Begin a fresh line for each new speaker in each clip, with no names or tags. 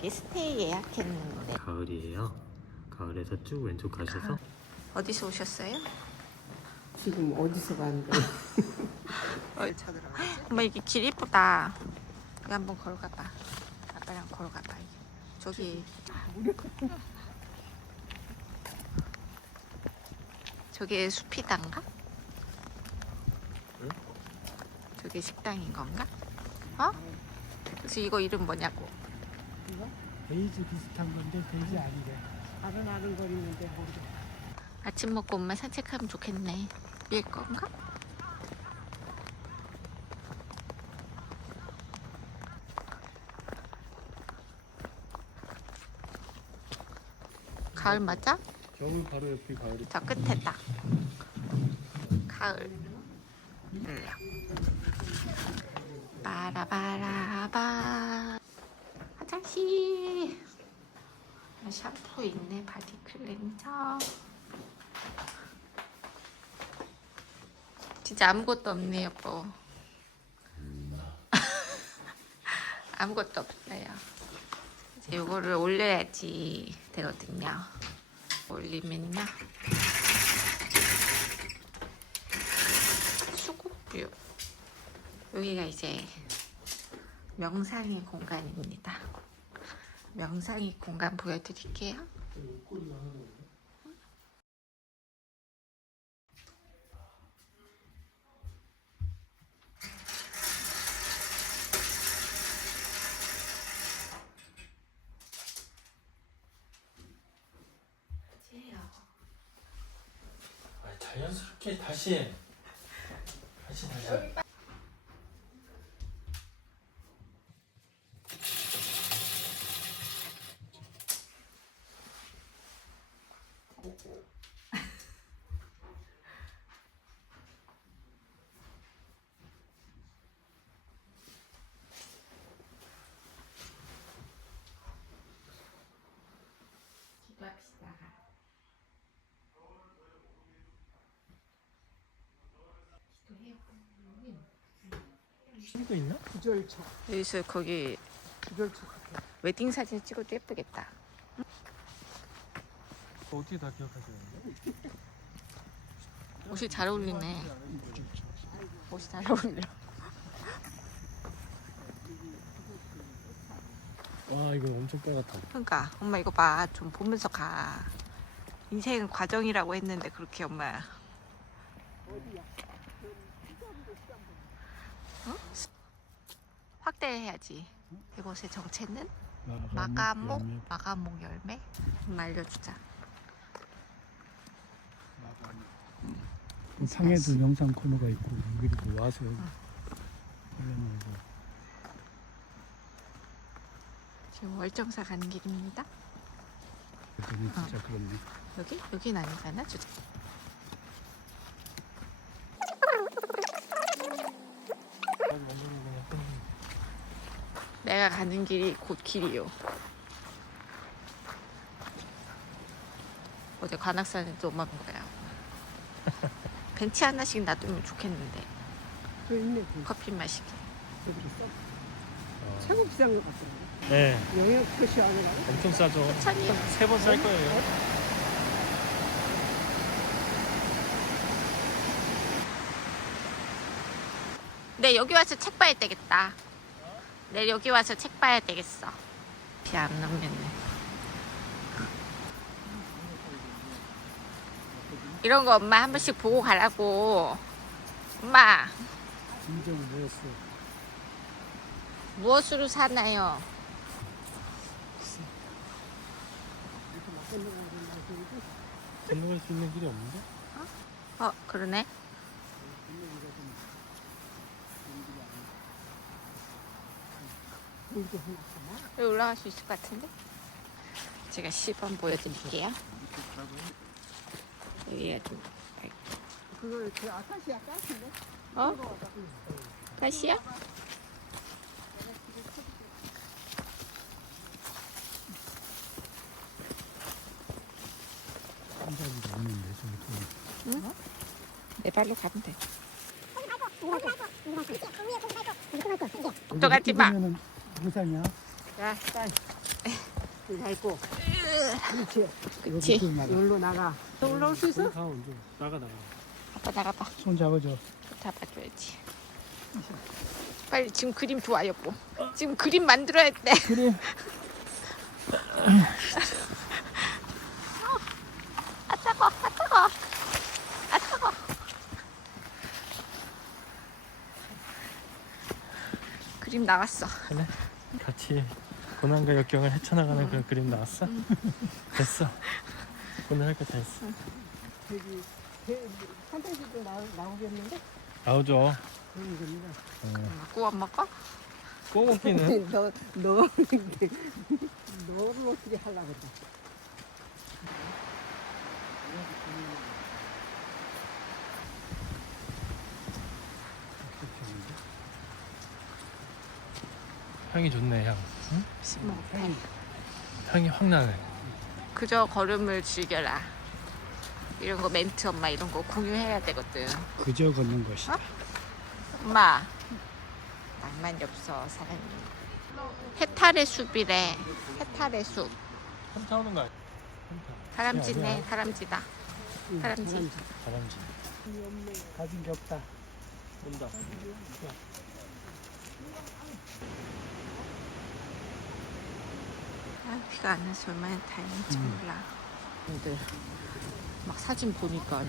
여기 스테이 예약했는데
가을이에요. 가을에서 쭉 왼쪽 가셔서
어디서 오셨어요?
지금 어디서 가는데?
엄마 여기 길 이쁘다. 여기 한번 걸어가봐. 아빠랑 걸어가봐. 저기 저게 수피단가? 저게 식당인 건가? 어? 그래서 이거 이름 뭐냐고?
베이지 비슷한 건데 베이지 아니래.
다른 아른거리는데 모르겠어.
아침 먹고 엄마 산책하면 좋겠네. 위에 건가? 가을 맞아?
겨울 바로 옆이 가을이.
저 끝에 딱. 가을. 몰라. 바라바라바. 화장실. 샴푸 있네. 바디 클렌저. 진짜 아무것도 없네, 여보. 아무것도 없어요. 이제 요거를 올려야지 되거든요. 올리면요. 수국뷰. 여기가 이제 명상의 공간입니다. 명상의 공간 보여드릴게요.
아, 자연스럽게 다시 다시 다시.
이거 있나?
구절초,
여기서 거기
같아.
웨딩 사진 찍어도 예쁘겠다.
어떻게 다 기억하시는데?
옷이 잘 어울리네. 옷이 잘 어울려.
와 이거 엄청 빨갛다.
그러니까 엄마 이거 봐. 좀 보면서 가. 인생은 과정이라고 했는데 그렇게 엄마. 확대해야지. 이곳의 정체는 마가목 마가목 열매. 엄마 알려주자.
상에도 영상 코너가 있고 그리고 와서 여기 올려놓고
지금 월정사 가는 길입니다.
그랬더니 진짜 그렇네.
여기 여기는 아니잖아. 주... 내 가 가는 길이 곧 길이요. 어제 관악산에도 엄마 본 거야. 벤치 하나씩 놔두면 좋겠는데
있네, 그.
커피 마시기.
있어. 최고 비싼 것 같더라고.
네,
영역 표시 하느라고.
엄청 싸죠.
천이
세 번 쌀 거예요.
내 여기 와서 책 봐야 되겠다. 내 여기 와서 책 봐야 되겠어. 비안 오면. 이런 거 엄마 한 번씩 보고 가라고. 엄마,
진짜 뭐였어?
무엇으로 사나요?
건너갈 수 있는 길이 없는데?
어, 그러네. 여기 올라갈 수 있을 것 같은데? 제가 시범 보여드릴게요. 여기가 좀,
그거 그 아카시아 가스인데?
어? 가시야?
또.
내 발로 가면 돼.
거.
걱정하지
무상이야?
야, 딸. 이거 밟고. 그렇지.
그치?
여기로 나가. 너 올라올 수 있어?
가 먼저 나가 나가
아빠 나가봐.
손 잡아줘
잡아줘야지. 빨리 지금 그림 좋아 여보. 지금 그림 만들어야 돼.
그래
아 차고, 아 차고, 아 차고. 그림 나왔어.
그래 같이 고난과 역경을 헤쳐나가는 그런 그림 나왔어? 됐어 오늘 할 거 다 했어
저기, 판타지도 나, 나오겠는데?
나오죠
그런 겁니다.
어,
구워 먹어?
구워 먹기는
너, 너, 너를 어떻게 하려고 그래.
향이 좋네 향 응?
심먹해.
향이 확 나네
그저 걸음을 즐겨라. 이런 거 멘트 엄마 이런 거 공유해야 되거든.
그저 걷는 것이다
엄마 낭만이 없어 사람이. 해탈의 숲이래. 해탈의 숲.
한타 오는 거 아니야? 한타
다람쥐네. 다람쥐다. 다람쥐.
다람쥐
가진 게 없다
온다
아, 비가 안 와서 얼마나 다행인지 몰라. 애들 막 사진 보니까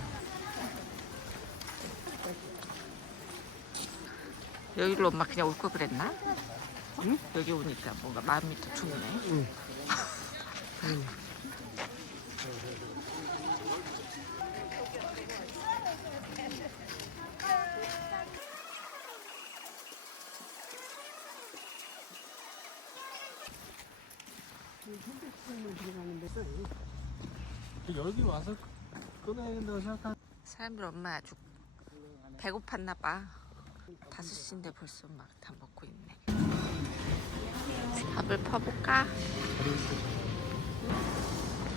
여기로 엄마 그냥 올 걸 그랬나? 응? 여기 오니까 뭔가 마음이 더 좋네.
선택
여기 와서 끊어야 된다고 생각하는
사람들 엄마 아주 배고팠나 봐. 다섯 시인데 벌써 막다 먹고 있네. 밥을 퍼볼까?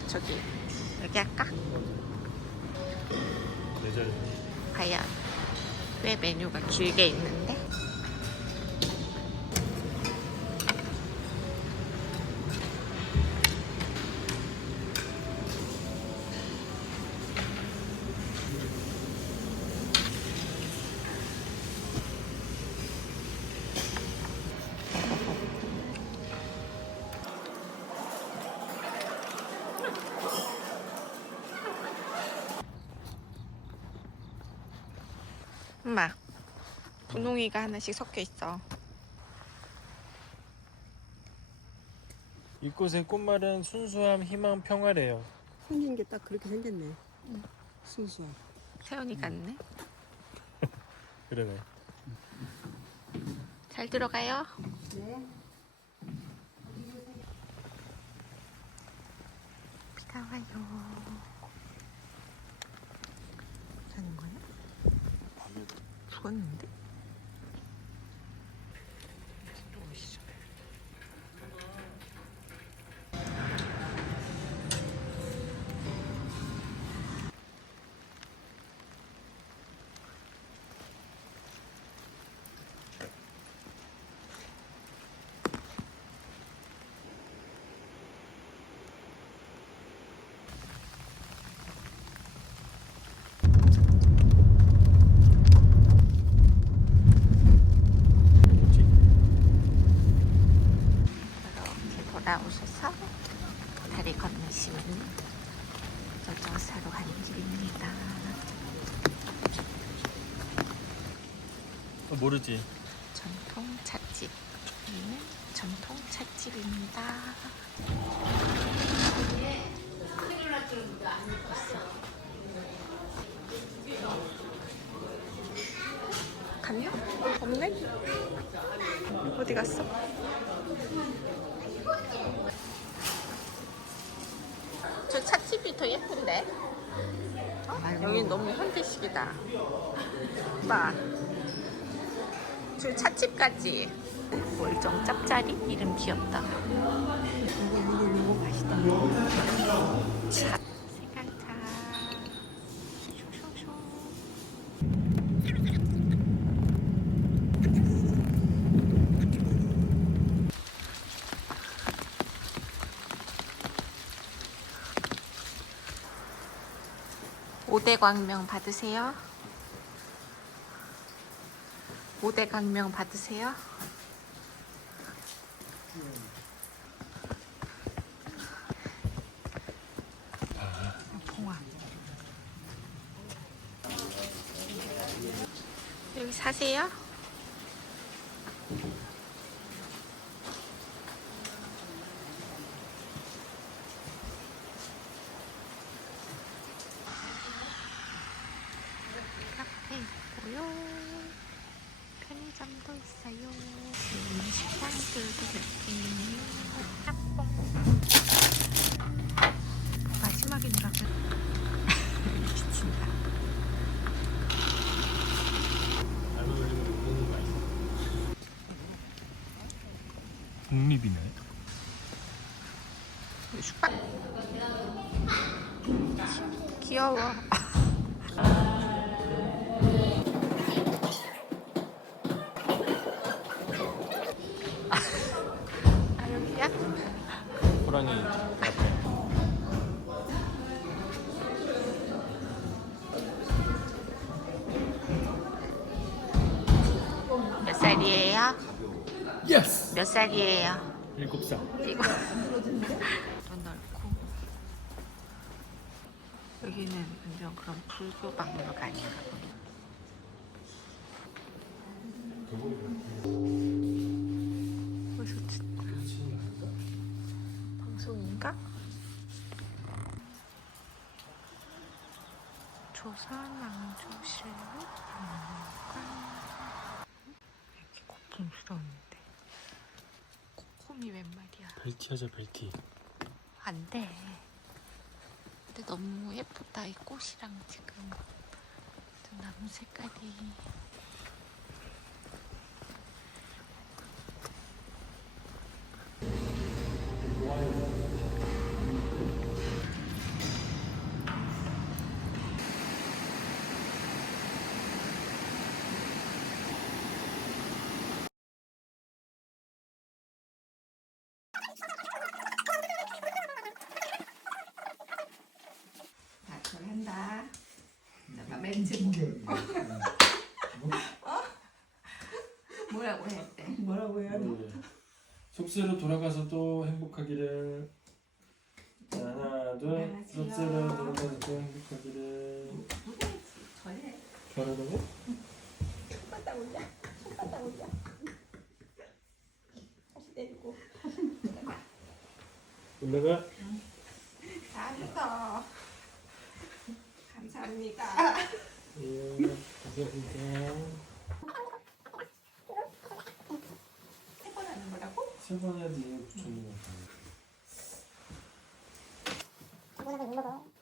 저기 여기 할까? 과연 왜 메뉴가 길게 있는데? 엄마 분홍이가 하나씩 섞여 있어.
이곳의 꽃말은 순수함, 희망, 평화래요
생긴 게 딱 그렇게 생겼네. 순수한.
세연이 같네.
그러네
잘 들어가요.
네.
비가 와요. 자는 거야? 죽었는데?
뭐지?
이렇게 돌아오셔서 다리 건너시면 저저사로 가는 길입니다.
어, 모르지
전통 찻집. 여기는 전통 찻집입니다. 갔나? 없네? 어디 갔어? 줄 찻집까지. 뭐, 월정 짭짜리? 이름 귀엽다. 오대 광명 받으세요. 5대 광명 받으세요. 봉화. 여기 사세요? 카페 있고요. 있어요. 음, 식당들도 몇 개 있네요. 마지막에 뭐라고요? 미친다.
독립이네.
귀여워. 살이에요?
예스.
몇 살이에요?
일곱 살.
이거 더 넓고 여기는 완전 그런 불교 박물관인가 보네. 어디서 찍- 방송인가? 조선왕조실 박물관 이렇게 고풍스러운데 코코미 웬 말이야?
벨티 하자 벨티.
안 돼. 근데 너무 예쁘다. 이 꽃이랑 지금 저 나무 색깔이.
자, 그걸 한다. 잠깐 멘트 뭐. 어? 뭐라고 했대? 뭐라고 해야 돼?
네. 속세로 돌아가서 또 행복하기를. 자, 하나, 둘.
안녕하세요.
속세로 돌아가서 또 행복하기를.
저래.
잘하는 거?
손바닥 올려. 손바닥 올려. 다시 내리고.
올라가.
잘했어. 감사합니다.
예, 감사합니다.
세번 하는 거라고?
세번 해야지. 좋은 거.
이거는 뭐 먹어?